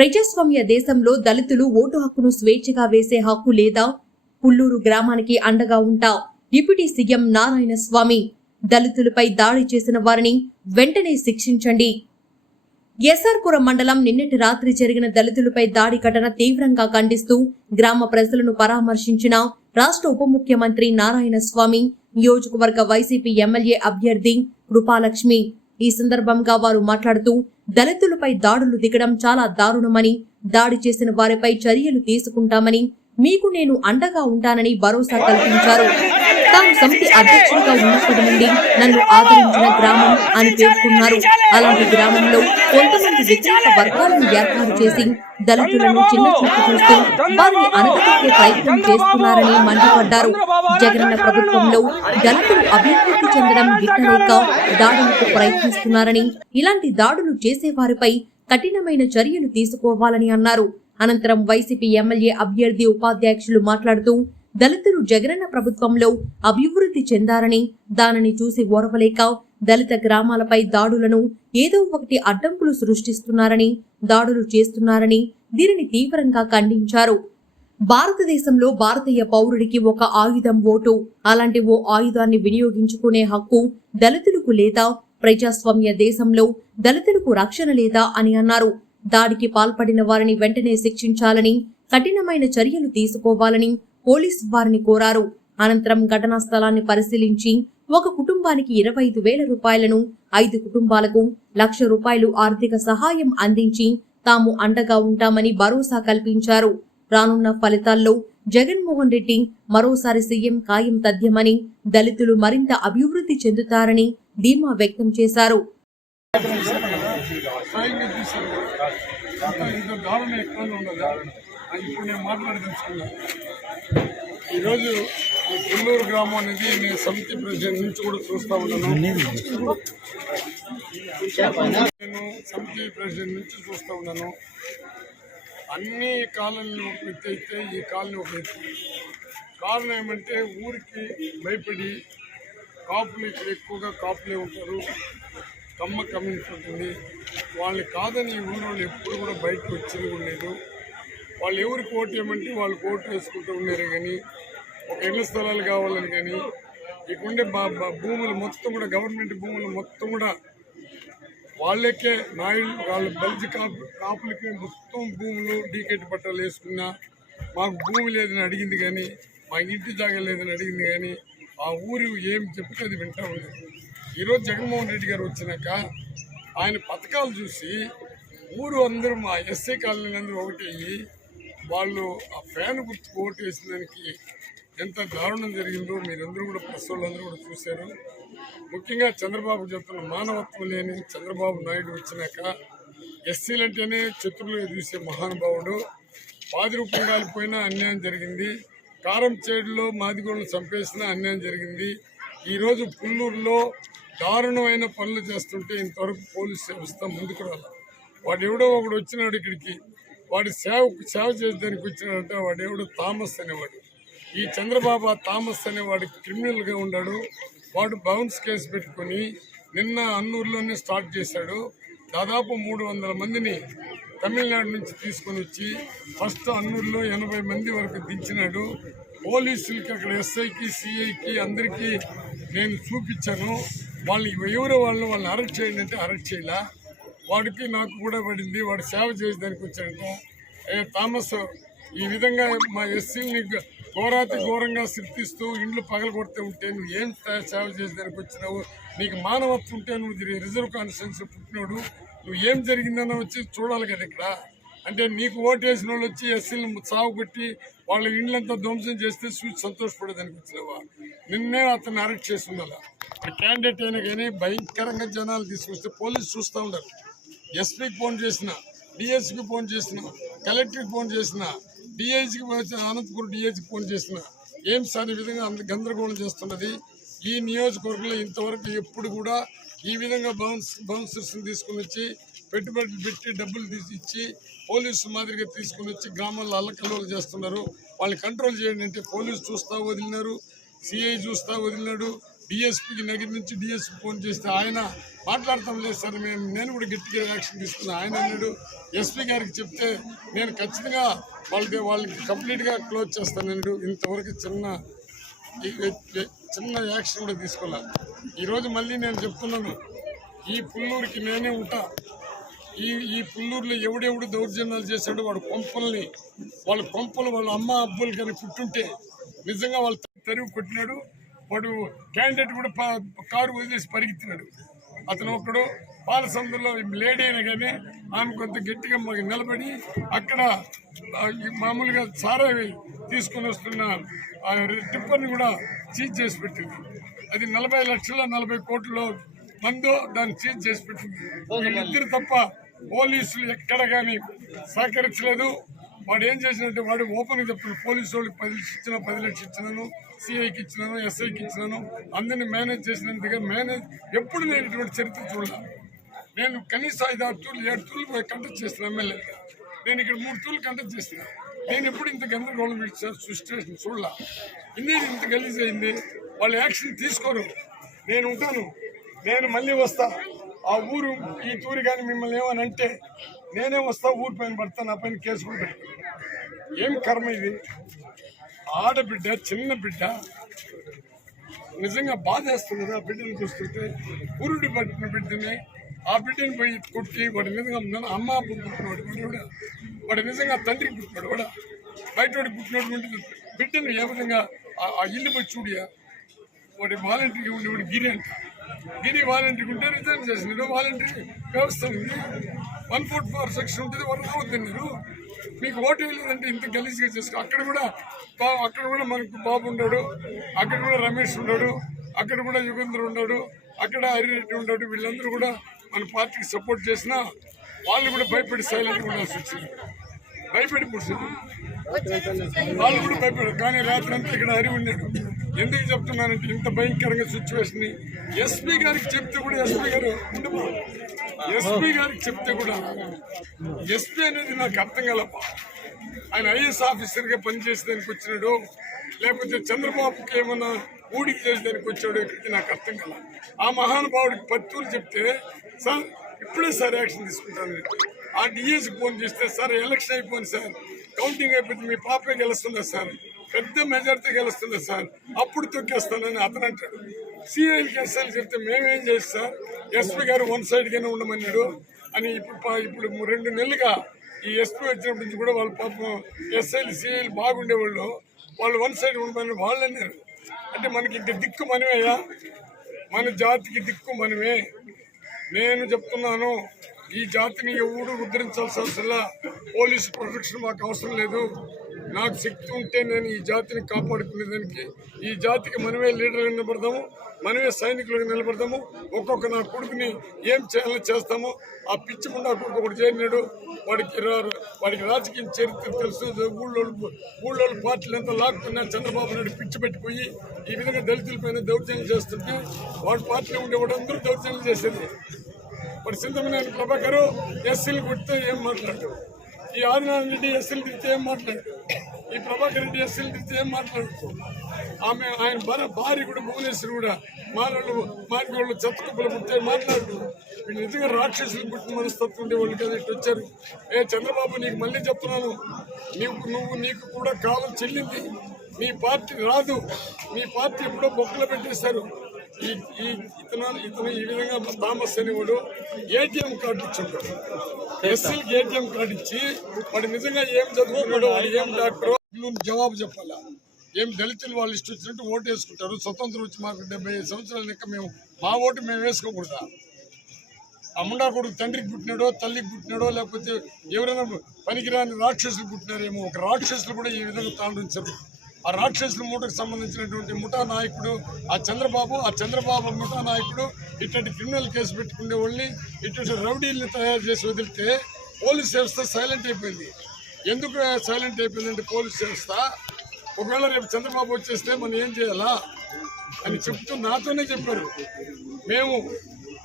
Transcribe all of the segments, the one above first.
ప్రజాస్వామ్య దేశంలో దళితులు ఓటు హక్కును స్వేచ్ఛగా వేసే హక్కు లేదా? పుల్లూరు గ్రామానికి అండగా ఉంటా డిప్యూటీ సీఎం నారాయణ స్వామి. దళితులపై దాడి చేసిన వారిని వెంటనే శిక్షించండి. ఎస్ఆర్పురం మండలం నిన్నటి రాత్రి జరిగిన దళితులపై దాడి ఘటన తీవ్రంగా ఖండిస్తూ గ్రామ ప్రజలను పరామర్శించిన రాష్ట్ర ఉప ముఖ్యమంత్రి నారాయణ స్వామి, నియోజకవర్గ వైసీపీ ఎమ్మెల్యే అభ్యర్థి కృపాలక్ష్మి. ఈ సందర్భంగా వారు మాట్లాడుతూ దళితులపై దాడులు దిగడం చాలా దారుణమని, దాడి చేసిన వారిపై చర్యలు తీసుకుంటామని, మీకు నేను అండగా ఉంటానని భరోసా కల్పించారు. తాను సమితి అధ్యక్షుడిగా ఉన్నప్పటి నుండి నన్ను ఆదరించిన గ్రామం అని పేర్కొన్నారు. అలాంటి గ్రామంలో కొంతమంది వ్యతిరేక వర్గాలను ఏర్పాటు చేసి దళితులను చిన్న చూపు చూస్తూ వారిని అణగదొక్కే ప్రయత్నం చేస్తున్నారని మండిపడ్డారు. జగనన్న ప్రభుత్వంలో దళితులు అభివృద్ధి చెందడం గిట్టలేక దాడులకు ప్రయత్నిస్తున్నారని, ఇలాంటి దాడులు చేసే వారిపై కఠినమైన చర్యలు తీసుకోవాలని అన్నారు. అనంతరం వైసీపీ ఎమ్మెల్యే అభ్యర్థి ఉపాధ్యక్షులు మాట్లాడుతూ దళితులు జగనన్న ప్రభుత్వంలో అభివృద్ధి చెందారని, దానిని చూసి ఓర్వలేక దళిత గ్రామాలపై దాడులను ఏదో ఒకటి అడ్డంకులు సృష్టిస్తున్నారని, దాడులు చేస్తున్నారని, దీనిని తీవ్రంగా ఖండించారు. భారతదేశంలో భారతీయ పౌరుడికి ఒక ఆయుధం ఓటు. అలాంటి ఓ ఆయుధాన్ని వినియోగించుకునే హక్కు దళితులకు లేదా? ప్రజాస్వామ్య దేశంలో దళితులకు రక్షణ లేదా అని అన్నారు. దాడికి పాల్పడిన వారిని వెంటనే శిక్షించాలని, కఠినమైన చర్యలు తీసుకోవాలని పోలీసు వారిని కోరారు. అనంతరం ఘటనా స్థలాన్ని పరిశీలించి ఒక కుటుంబానికి 25,000 రూపాయలను, 5 కుటుంబాలకు 1,00,000 రూపాయలు ఆర్థిక సహాయం అందించి తాము అండగా ఉంటామని భరోసా కల్పించారు. రానున్న ఫలితాల్లో జగన్మోహన్ రెడ్డి మరోసారి సీఎం ఖాయం తథ్యమని, దళితులు మరింత అభివృద్ధి చెందుతారని ధీమా వ్యక్తం చేశారు. ఈరోజు పుల్లూరు గ్రామం అనేది నేను సమితి ప్రెసిడెంట్ నుంచి కూడా చూస్తూ ఉన్నాను. నేను సమితి ప్రెసిడెంట్ నుంచి చూస్తూ ఉన్నాను. అన్ని కాలనీలు ఒక ఎత్తు అయితే ఈ కాలనీ ఒక ఎత్తు. కారణం ఏమంటే ఊరికి భయపడి కాపులు ఇక్కడ ఎక్కువగా కాపులే ఉంటారు, కమ్మ కమ్యూనిటీ ఉంటుంది. వాళ్ళని కాదని ఈ ఊరు వాళ్ళు ఎప్పుడు కూడా బయటకు వచ్చేది కూడా లేదు. వాళ్ళు ఎవరికి ఓటు వేయమంటే వాళ్ళు ఓటు వేసుకుంటూ ఉన్నారు. కానీ ఒక ఇళ్ల స్థలాలు కావాలని కానీ ఇక్కడుండే భూములు మొత్తం కూడా గవర్నమెంట్ భూములు మొత్తం కూడా వాళ్ళకే నాయుడు వాళ్ళ బలిజి కాపులకి మొత్తం భూములు డీకేట్ పట్టాలు వేసుకున్నా మాకు భూమి లేదని అడిగింది, కానీ మా ఇంటి జాగా లేదని అడిగింది, కానీ ఆ ఊరు ఏం చెప్తే అది వింటూ ఉంది. ఈరోజు జగన్మోహన్ రెడ్డి గారు వచ్చినాక ఆయన పథకాలు చూసి ఊరు అందరూ మా ఎస్సీ కాలనీ అందరూ ఒకటి అయ్యి వాళ్ళు ఆ ఫ్యాన్ గుర్తుకు ఓటు వేసిన దానికి ఎంత దారుణం జరిగిందో మీరందరూ కూడా ప్రెస్ వాళ్ళందరూ కూడా చూశారు. ముఖ్యంగా చంద్రబాబు చెప్తున్న మానవత్వం లేని చంద్రబాబు నాయుడు వచ్చినాక ఎస్సీలంటేనే శత్రువులుగా చూసే మహానుభావుడు. పాదిరూపం కాలిపోయినా అన్యాయం జరిగింది. కారం చేడులో మాదిగోళ్ళను చంపేసినా అన్యాయం జరిగింది. ఈరోజు పుల్లూరులో దారుణమైన పనులు చేస్తుంటే ఇంతవరకు పోలీసు వ్యవస్థ ముందుకు రాలి. వాడు ఎవడో ఒకడు వచ్చినాడు ఇక్కడికి, వాడు సేవ చేసేదానికి వచ్చినాడంటే వాడు ఎవడో థామస్ అనేవాడు. ఈ చంద్రబాబు థామస్ అనేవాడు క్రిమినల్గా ఉన్నాడు. వాడు బౌన్స్ కేసు పెట్టుకొని నిన్న అన్నూరులోనే స్టార్ట్ చేశాడు. దాదాపు 300 మందిని తమిళనాడు నుంచి తీసుకొని వచ్చి ఫస్ట్ అన్నూరులో 80 మంది వరకు దించినాడు. పోలీసులకి అక్కడ ఎస్ఐకి సిఐకి అందరికీ నేను చూపించాను. వాళ్ళని అరెస్ట్ చేయండి అంటే అరెస్ట్ చేయలే. వాడికి నాకు కూడా పడింది. వాడు సేవ చేసేదానికి వచ్చాడంట. థామస్ ఈ విధంగా మా ఎస్సీని ఘోరంగా శిక్షిస్తూ ఇండ్లు పగలగొడుతూ ఉంటే నువ్వు ఏం సేవ చేసేదానికి వచ్చినావు? నీకు మానవత్వం ఉంటే నువ్వు రిజర్వ్ కాన్స్టిట్యూన్సీ పుట్టినోడు, నువ్వు ఏం జరిగిందన్న వచ్చి చూడాలి కదా ఇక్కడ. అంటే నీకు ఓటు వేసిన వాళ్ళు వచ్చి ఎస్సీలను సాగు కొట్టి వాళ్ళ ఇండ్లంతా ధ్వంసం చేస్తే చూసి సంతోషపడేదానికి వచ్చినావా? నిన్నే అతన్ని అరెస్ట్ చేస్తుండాల. క్యాండిడేట్ అయినా కానీ భయంకరంగా జనాలు తీసుకొస్తే పోలీసు చూస్తూ ఉండరు. ఎస్పీకి ఫోన్ చేసిన, డిఎస్పీకి ఫోన్ చేసిన, కలెక్టర్కి ఫోన్ చేసిన, డిఐజీకి అనంతపురం డిఐజీకి ఫోన్ చేసిన, ఏం సార్ ఈ విధంగా అంత గందరగోళం చేస్తున్నది? ఈ నియోజకవర్గంలో ఇంతవరకు ఎప్పుడు కూడా ఈ విధంగా బౌన్సర్స్ని తీసుకుని వచ్చి పెట్టుబడులు పెట్టి డబ్బులు ఇచ్చి పోలీసు మాదిరిగా తీసుకుని వచ్చి గ్రామాల్లో అల్లకల్లోలు చేస్తున్నారు. వాళ్ళని కంట్రోల్ చేయండి అంటే పోలీసు చూస్తా వదిలినారు, సిఐ చూస్తా వదిలినాడు, డిఎస్పీకి నగిరి నుంచి డిఎస్పీ ఫోన్ చేస్తే ఆయన మాట్లాడతాం లేదు సార్ నేను కూడా గట్టిగా యాక్షన్ తీసుకున్నాను. ఆయన అన్నాడు ఎస్పీ గారికి చెప్తే నేను ఖచ్చితంగా వాళ్ళకి కంప్లీట్గా క్లోజ్ చేస్తానన్నాడు. ఇంతవరకు చిన్న యాక్షన్ కూడా తీసుకోవాలి. ఈరోజు మళ్ళీ నేను చెప్తున్నాను, ఈ పుల్లూరుకి నేనే ఉంటా. ఈ పుల్లూరులో ఎవడెవడు దౌర్జన్యాలు చేశాడు వాళ్ళ కొంపలు వాళ్ళ అమ్మ అబ్బులు కానీ పుట్టుంటే నిజంగా వాళ్ళు తరివి కొట్టినాడు. వాడు క్యాండిడేట్ కూడా కారు వదిలేసి పరిగెత్తినాడు. అతను ఒకడు పాలసందులో లేడీ అయినా కానీ ఆమె కొంత గట్టిగా మాకు నిలబడి అక్కడ మామూలుగా సారాయి తీసుకొని వస్తున్న టిప్పర్ని కూడా చీజ్ చేసి పెట్టింది. అది 40 లక్షల 40 కోట్ల మందో దాన్ని చీజ్ చేసి పెట్టింది. వీళ్ళిద్దరు తప్ప పోలీసులు ఎక్కడ కానీ సహకరించలేదు. వాడు ఏం చేసినట్టు వాడు ఓపెన్గా చెప్తున్నాడు, పోలీసు వాళ్ళకి 10 లక్షలు ఇచ్చినాను, సిఐకి ఇచ్చినాను, ఎస్ఐకి ఇచ్చినాను, అందరినీ మేనేజ్ చేసినందుగా ఎప్పుడు నేను ఇటువంటి చరిత్ర చూడాలి. నేను కనీసం 5-6 టూర్లు 7 టూర్లు కంటెక్ట్ చేస్తున్నాను ఎమ్మెల్యేగా. నేను ఇక్కడ 3 టూర్లు కంటెక్ట్ చేస్తున్నా. నేను ఎప్పుడు ఇంత గందరగోళం సిచ్యువేషన్ చూడాల. ఇంత గలీజ్ అయింది. వాళ్ళు యాక్షన్ తీసుకోరు. నేను ఉంటాను, నేను మళ్ళీ వస్తా. ఆ ఊరు ఈ తూరి కానీ మిమ్మల్ని ఏమని అంటే నేనే వస్తా, ఊరి పైన పడతా, నా పైన కేసు కూడా పెట్టుకున్నాను. ఏం కర్మ ఇది? ఆడబిడ్డ, చిన్న బిడ్డ, నిజంగా బాధేస్తుంది. ఆ బిడ్డను చూస్తుంటే పురుడు పట్టిన బిడ్డని, ఆ బిడ్డని పోయి కొట్టి వాడు నిజంగా అమ్మ పుట్టినవాడు వాడు నిజంగా తండ్రికి పుట్టినాడు. వాడు బయటవాడికి పుట్టినటువంటి బిడ్డను ఏ విధంగా ఆ ఇల్లు పోయి చూడియా. వాడి వాలంటీర్గా ఉండేవాడు గిరి అంట. గిరి వాలంటీర్ ఉంటే రిజైన్ చేసినాడు. వాలంటీర్ వ్యవస్థ ఉంది, 144 సెక్షన్ ఉంటుంది. వాడు రావద్దు. మీకు ఓటు వేయలేదంటే ఇంత గలీజ్గా చేసుకో. అక్కడ కూడా మనకు బాబు ఉన్నాడు, అక్కడ కూడా రమేష్ ఉన్నాడు, అక్కడ కూడా యుగేంద్ర ఉన్నాడు, అక్కడ హరిరెడ్డి ఉన్నాడు. వీళ్ళందరూ కూడా మన పార్టీకి సపోర్ట్ చేసినా వాళ్ళు కూడా భయపడి సైలెంట్గా ఉండాల్సి వచ్చింది. భయపడి కూర్చుంది. వాళ్ళు కూడా భయపడారు. కానీ రాత్రి అంతా ఇక్కడ హరి ఉన్నాడు. ఎందుకు చెప్తున్నానంటే ఇంత భయంకరంగా సిచ్యువేషన్ ఎస్పీ గారికి చెప్తే కూడా ఎస్పీ అనేది నాకు అర్థం కలప. ఆయన ఐఏఎస్ ఆఫీసర్గా పనిచేసేదానికి వచ్చినాడు, లేకపోతే చంద్రబాబుకి ఏమన్నా ఊడికి చేసేదానికి వచ్చాడు, ఇక్కడికి నాకు అర్థం కల. ఆ మహానుభావుడికి 10 టూర్లు చెప్తే సార్ ఇప్పుడే సార్ యాక్షన్ తీసుకుంటాను. ఆ డిఎస్కి ఫోన్ చేస్తే సార్ ఎలక్షన్ అయిపోయింది సార్, కౌంటింగ్ అయిపోయింది, మీ పాపే గెలుస్తుందా సార్, పెద్ద మెజార్టీ గెలుస్తుందా సార్, అప్పుడు తొక్కేస్తానని అతను అంటాడు. సిఐలకి ఎస్ఐలు చెప్తే మేమేం చేసి సార్ ఎస్పీ గారు 1 సైడ్గానే ఉండమన్నాడు అని ఇప్పుడు 2 నెలలుగా ఈ ఎస్పీ వచ్చినప్పటి నుంచి కూడా వాళ్ళ పాపం ఎస్ఐలు సిఐలు బాగుండేవాళ్ళు, వాళ్ళు 1 సైడ్ ఉండమని వాళ్ళు అన్నారు. అంటే మనకి ఇంక దిక్కు మనమేయా, మన జాతికి దిక్కు మనమే. నేను చెప్తున్నాను, ఈ జాతిని ఎవడు ఉద్ధరించాల్సిన అవసరంలా, పోలీసు ప్రొటెక్షన్ మాకు అవసరం లేదు. నాకు శక్తి ఉంటే నేను ఈ జాతిని కాపాడుకునేదానికి ఈ జాతికి మనమే లీడర్గా నిలబడదాము, మనమే సైనికులుగా నిలబడదాము. ఒక్కొక్క నా కొడుకుని ఏం చేయాలో చేస్తాము. ఆ పిచ్చి ముండా కొడుకు ఒకటి చేరినాడు, వాడికి రాజకీయ చరిత్ర తెలుసు. ఊళ్ళో పార్టీలు ఎంత లాక్కున్నా చంద్రబాబు నాయుడు పిచ్చి పెట్టిపోయి ఈ విధంగా దళితులపైన దౌర్జన్యం చేస్తుంటే వాడి పార్టీలో ఉండేవాడు అందరూ దౌర్జన్యం చేసేది. వాడు సింధమనేని ప్రభాకర్ ఎస్సీలు కొడితే ఏం మాట్లాడు, ఈ ఆదినారాయణ రెడ్డి ఎస్సీలు తిరిగితే ఏం మాట్లాడు, ఈ ప్రభాకర్ రెడ్డి ఎస్సీలు తిరిగితే ఏం మాట్లాడు. ఆయన భార్య కూడా భువనేశ్వరి కూడా మారిగోళ్ళు చెత్తకుప్పలు పుట్టే మాట్లాడు. వీళ్ళు నిజంగా రాక్షసులు పుట్టిన మనస్తత్వం ఉండే వాళ్ళు కదా ఇటు వచ్చారు. చంద్రబాబు నీకు మళ్ళీ చెప్తున్నాను, నీకు కూడా కాలం చెల్లింది. మీ పార్టీ రాదు, మీ పార్టీ ఎప్పుడో బొక్కలు పెట్టేశారు. ఇతను ఈ విధంగా థామస్ అనేవాడు ఏటీఎం కార్డు ఇచ్చాడు, ఎస్సీలకి ఏటీఎం కార్డు ఇచ్చి వాడు నిజంగా ఏం చదువుకున్నాడు, వాడు ఏం డాక్టర్ జవాబు చెప్పాలా. ఏం దళితులు వాళ్ళు ఇష్టం వచ్చినట్టు ఓటు వేసుకుంటారు. స్వతంత్రం వచ్చి మాకు 75 సంవత్సరాల లెక్క మా ఓటు మేము వేసుకోకూడదా? అమ్ముడా కొడుకు తండ్రికి పుట్టినాడో తల్లికి పుట్టినాడో లేకపోతే ఎవరైనా పనికిరాని రాక్షసులు పుట్టినారేమో. ఒక రాక్షసులు కూడా ఈ విధంగా తాండించారు. ఆ రాక్షసుల మూటకు సంబంధించినటువంటి ముఠా నాయకుడు ఆ చంద్రబాబు ముఠా నాయకుడు ఇటువంటి క్రిమినల్ కేసు పెట్టుకునే వాళ్ళని ఇటువంటి రౌడీల్ని తయారు చేసి వదిలితే పోలీస్ వ్యవస్థ సైలెంట్ అయిపోయింది. ఎందుకు సైలెంట్ అయిపోయిందంటే పోలీస్ వ్యవస్థ ఒకవేళ రేపు చంద్రబాబు వచ్చేస్తే మనం ఏం చేయాలా అని చెప్తూ నాతోనే చెప్పారు. మేము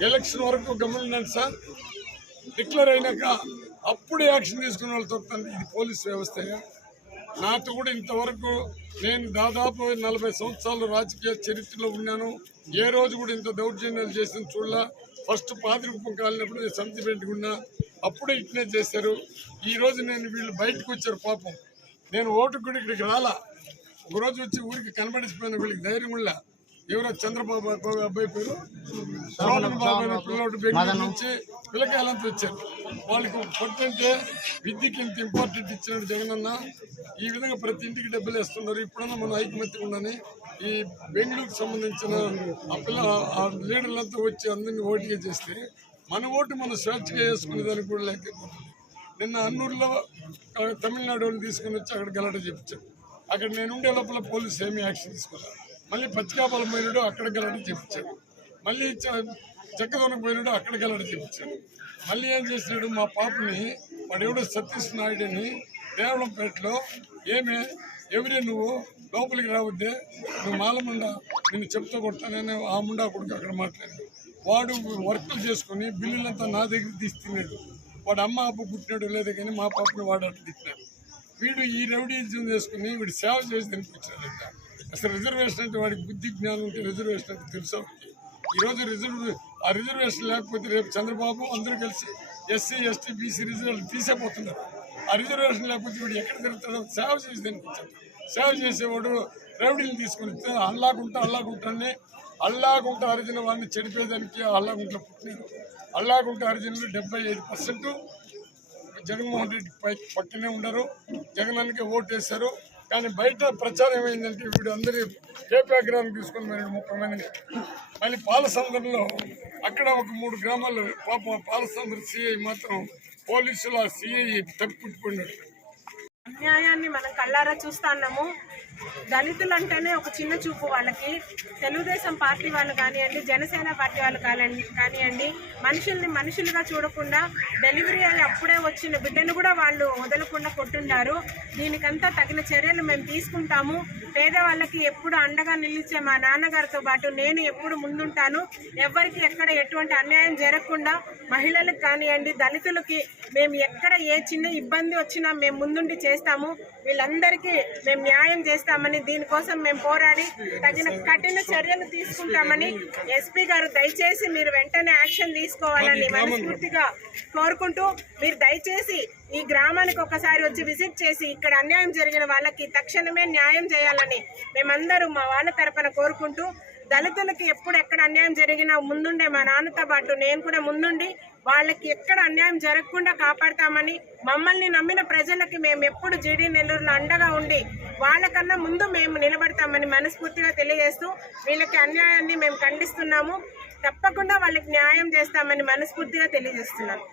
ఎలక్షన్ వరకు గమనించండి సార్, డిక్లేర్ అయినాక అప్పుడే యాక్షన్ తీసుకునే వాళ్ళు తొక్కుతాను. ఇది పోలీస్ వ్యవస్థ. నాతో కూడా ఇంతవరకు నేను దాదాపు 40 సంవత్సరాలు రాజకీయ చరిత్రలో ఉన్నాను. ఏ రోజు కూడా ఇంత దౌర్జన్యాలు చేసిన చూడలా. ఫస్ట్ పాతిరూపం కాలినప్పుడు నేను సమితి పెట్టుకున్నా, అప్పుడే ఇట్నే చేశారు. ఈరోజు నేను వీళ్ళు బయటకు వచ్చారు పాపం. నేను ఓటుకు కూడా ఇక్కడికి రాలా. ఒకరోజు వచ్చి ఊరికి కనబడిపోయిన వీళ్ళకి ధైర్యం ఉన్నా. ఎవరో చంద్రబాబు అబ్బాయి పేరు శోభన్ బాబు అనే పిల్లడు బెంగళూరు నుంచి పిల్లకాయలంతా వచ్చారు. వాళ్ళకి పొట్టంటే విద్యకి ఇంత ఇంపార్టెంట్ ఇచ్చినాడు జగనన్న. ఈ విధంగా ప్రతి ఇంటికి డబ్బులు వేస్తున్నారు. ఇప్పుడన్నా మనం ఐకమత్యం ఉండని ఈ బెంగళూరుకు సంబంధించిన ఆ లీడర్లంతా వచ్చి అందరినీ ఓటుగా చేస్తే మన ఓటు మనం స్వేచ్ఛగా వేసుకునేదానికి కూడా లేకపోతుంది. నిన్న అన్నూరులో తమిళనాడు వాళ్ళు తీసుకుని వచ్చి అక్కడ గలాట చెప్పించారు. అక్కడ నేను ఉండే లోపల పోలీసు ఏమీ యాక్షన్ తీసుకున్నారు. మళ్ళీ పచ్చికాపాలం పోయినాడు, అక్కడ గలాట చెప్పించాడు. మళ్ళీ చెక్కదొనకు పోయినాడు, అక్కడ గలాట చెప్పించాడు. మళ్ళీ ఏం చేసినాడు, మా పాపని వాడు ఎవడో సతీష్ నాయుడు అని దేవళంపేటలో ఏమే ఎవరే నువ్వు లోపలికి రావద్దే, నువ్వు మాలముండా నిన్ను చెప్తూ కొట్టానని ఆ ముండా కొడుకు అక్కడ మాట్లాడాడు. వాడు వర్కులు చేసుకుని బిల్లులంతా నా దగ్గర తీసి తిన్నాడు. వాడు అమ్మ అబ్బ పుట్టినాడు లేదు కానీ మా పాపని వాడు అట్లా తిట్టినాడు. వీడు ఈ రౌడీజం చేసుకుని వీడు సేవ చేసి తినిపించాడంట. అసలు రిజర్వేషన్ అంటే వాడికి బుద్ధి జ్ఞానం ఉంటే రిజర్వేషన్ అంటే తెలుసా? ఈరోజు రిజర్వేషన్ లేకపోతే రేపు చంద్రబాబు అందరూ కలిసి ఎస్సీ ఎస్టీ బీసీ రిజర్వేషన్ తీసేపోతున్నారు. ఆ రిజర్వేషన్ లేకపోతే వీడు ఎక్కడ తిరుగుతాడో సేవ చేసి తినిపించాడు. సేవ చేసేవాడు రౌడీని తీసుకుని అల్లాగుంట హరిజన వాడిని చెడిపోయేదానికి అల్లాగుంటలో పుట్టినాడు. అల్లాగుంట హరిజనులు 75% జగన్మోహన్ రెడ్డి పక్కనే ఉన్నారు. జగనానికి ఓటు వేశారు. కానీ బయట ప్రచారం ఏమైందంటే వీడు అందరి కేపీ గ్రామం తీసుకుని మరి 30 మందిని మళ్ళీ పాలసంద్రంలో అక్కడ ఒక 3 గ్రామాలు పాపం పాలసంద్ర సిఐ మాత్రం పోలీసులు ఆ సిఐ తప్పిపుట్టుకున్నాడు. అన్యాయాన్ని మనం కళ్ళారా చూస్తున్నాము. దళితులు అంటేనే ఒక చిన్న చూపు వాళ్ళకి. తెలుగుదేశం పార్టీ వాళ్ళు కానివ్వండి, జనసేన పార్టీ వాళ్ళు కానివ్వండి, మనుషులుగా చూడకుండా డెలివరీ అయ్యి అప్పుడే వచ్చిన బిడ్డను కూడా వాళ్ళు వదలకుండా కొట్టుండారు. దీనికంతా తగిన చర్యలు మేము తీసుకుంటాము. పేదవాళ్ళకి ఎప్పుడు అండగా నిలిచే మా నాన్నగారితో పాటు నేను ఎప్పుడు ముందుంటాను. ఎవరికి ఎక్కడ ఎటువంటి అన్యాయం జరగకుండా మహిళలకు కానివ్వండి, దళితులకి మేము ఎక్కడ ఏ చిన్న ఇబ్బంది వచ్చినా మేము ముందుండి చేస్తాము. వీళ్ళందరికీ మేము న్యాయం చేస్తామని, దీనికోసం మేము పోరాడి తగిన కఠిన చర్యలు తీసుకుంటామని ఎస్పీ గారు దయచేసి మీరు వెంటనే యాక్షన్ తీసుకోవాలని మనస్ఫూర్తిగా కోరుకుంటూ, మీరు దయచేసి ఈ గ్రామానికి ఒకసారి వచ్చి విజిట్ చేసి ఇక్కడ అన్యాయం జరిగిన వాళ్ళకి తక్షణమే న్యాయం చేయాలని మేమందరూ మా వాళ్ళ తరపున కోరుకుంటూ, దళితులకి ఎప్పుడు ఎక్కడ అన్యాయం జరిగినా ముందుండే మా నాన్నతో పాటు నేను కూడా ముందుండి వాళ్ళకి ఎక్కడ అన్యాయం జరగకుండా కాపాడతామని, మమ్మల్ని నమ్మిన ప్రజలకి మేము ఎప్పుడు జీడీ నెల్లూరులో అండగా ఉండి వాళ్ళకన్నా ముందు మేము నిలబడతామని మనస్ఫూర్తిగా తెలియజేస్తూ, వీళ్ళకి అన్యాయాన్ని మేము ఖండిస్తున్నాము. తప్పకుండా వాళ్ళకి న్యాయం చేస్తామని మనస్ఫూర్తిగా తెలియజేస్తున్నాము.